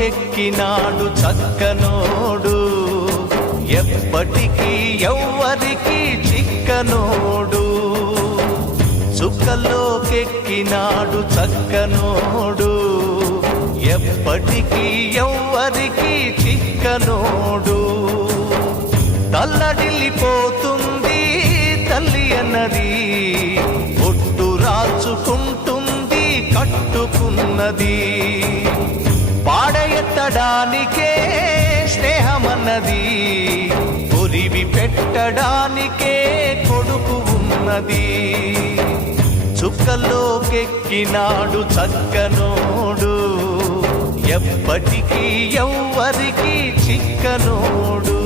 చుక్కల్లోకెక్కినాడు చక్కనోడు, ఎప్పటికీ ఎవ్వరికి చిక్కనోడు. చుక్కల్లోకెక్కినాడు చక్కనోడు, ఎప్పటికీ ఎవ్వరికి చిక్కనోడు. తల్లడిల్లిపోతుంది తల్లి అన్నది, ఒట్టు రాచుకుంటుంది కట్టుకున్నది. పాడెత్తడానికే స్నేహమన్నది, కొరివి పెట్టడానికే కొడుకు ఉన్నది. చుక్కల్లోకెక్కినాడు చక్కనోడు, ఎప్పటికీ ఎవ్వరికి చిక్కనోడు.